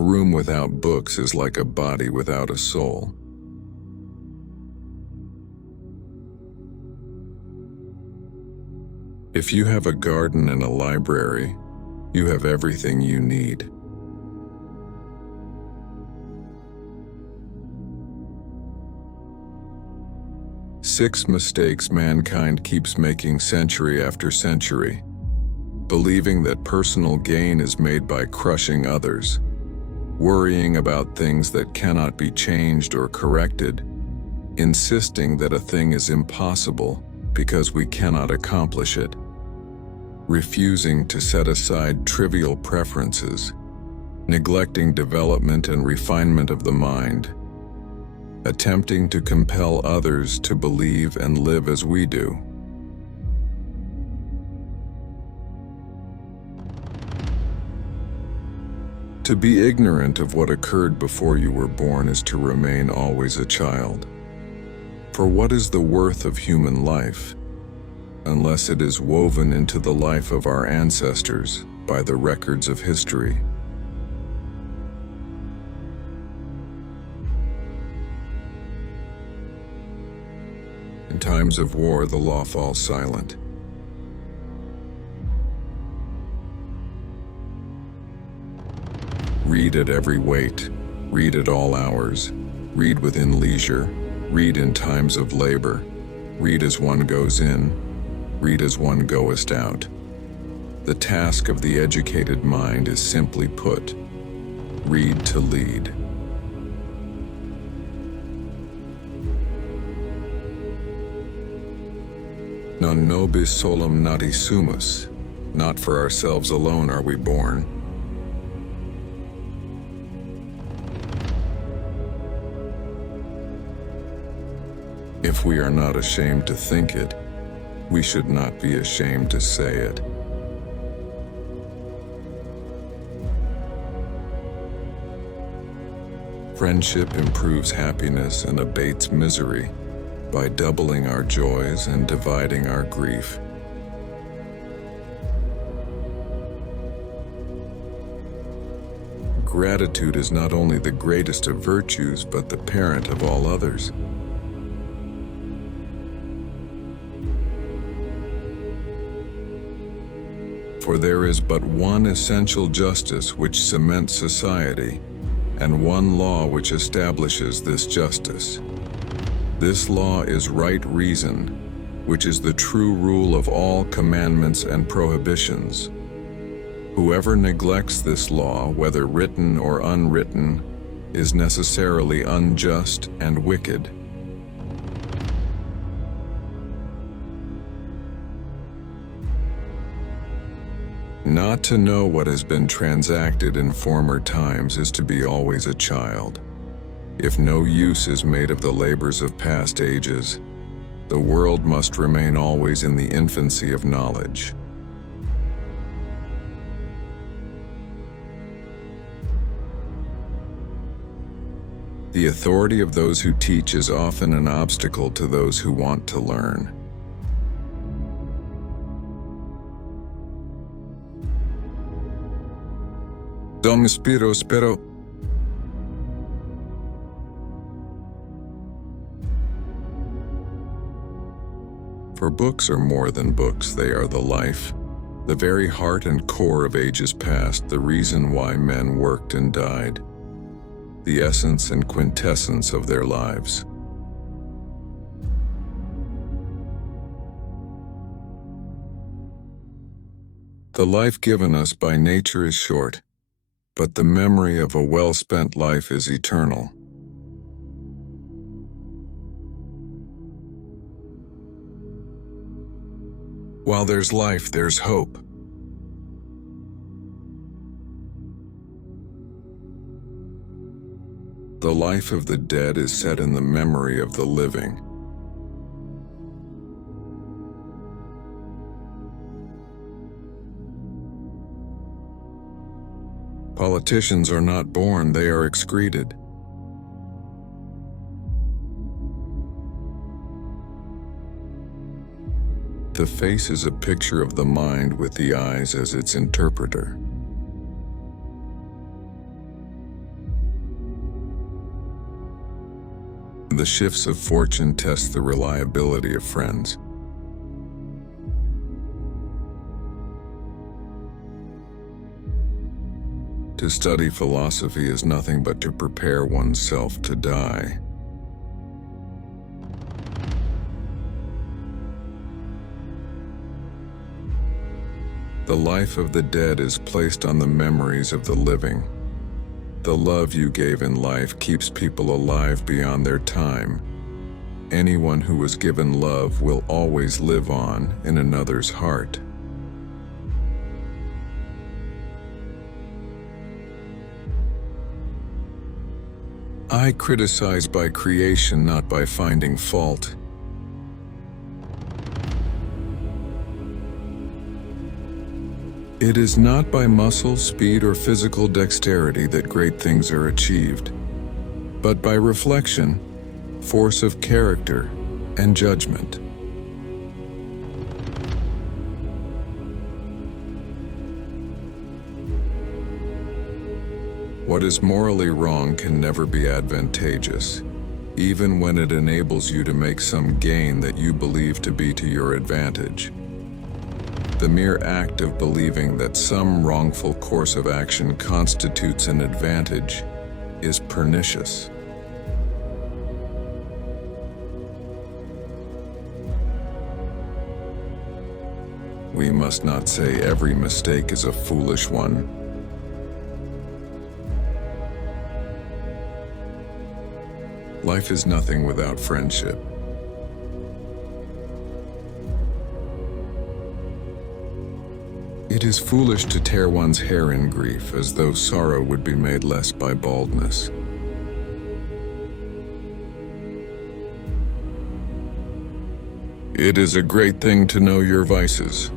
room without books is like a body without a soul. If you have a garden and a library, you have everything you need. Six mistakes mankind keeps making century after century. Believing that personal gain is made by crushing others. Worrying about things that cannot be changed or corrected. Insisting that a thing is impossible because we cannot accomplish it. Refusing to set aside trivial preferences. Neglecting development and refinement of the mind. Attempting to compel others to believe and live as we do. To be ignorant of what occurred before you were born is to remain always a child. For what is the worth of human life, unless it is woven into the life of our ancestors by the records of history? In times of war, the law falls silent. Read at every weight, read at all hours, read within leisure, read in times of labor, read as one goes in, read as one goeth out. The task of the educated mind is simply put, read to lead. Non nobis solum nati sumus, not for ourselves alone are we born. If we are not ashamed to think it, we should not be ashamed to say it. Friendship improves happiness and abates misery by doubling our joys and dividing our grief. Gratitude is not only the greatest of virtues, but the parent of all others. For there is but one essential justice which cements society, and one law which establishes this justice. This law is right reason, which is the true rule of all commandments and prohibitions. Whoever neglects this law, whether written or unwritten, is necessarily unjust and wicked. Not to know what has been transacted in former times is to be always a child. If no use is made of the labors of past ages, the world must remain always in the infancy of knowledge. The authority of those who teach is often an obstacle to those who want to learn. Dom spiro spero. For books are more than books, they are the life, the very heart and core of ages past, the reason why men worked and died, the essence and quintessence of their lives. The life given us by nature is short, but the memory of a well-spent life is eternal. While there's life, there's hope. The life of the dead is set in the memory of the living. Politicians are not born, they are excreted. The face is a picture of the mind with the eyes as its interpreter. the shifts of fortune test the reliability of friends. To study philosophy is nothing but to prepare oneself to die. The life of the dead is placed on the memories of the living. The love you gave in life keeps people alive beyond their time. Anyone who was given love will always live on in another's heart. I criticize by creation, not by finding fault. It is not by muscle, speed, or physical dexterity that great things are achieved, but by reflection, force of character, and judgment. What is morally wrong can never be advantageous, even when it enables you to make some gain that you believe to be to your advantage. The mere act of believing that some wrongful course of action constitutes an advantage is pernicious. We must not say every mistake is a foolish one. Life is nothing without friendship. It is foolish to tear one's hair in grief, as though sorrow would be made less by baldness. It is a great thing to know your vices.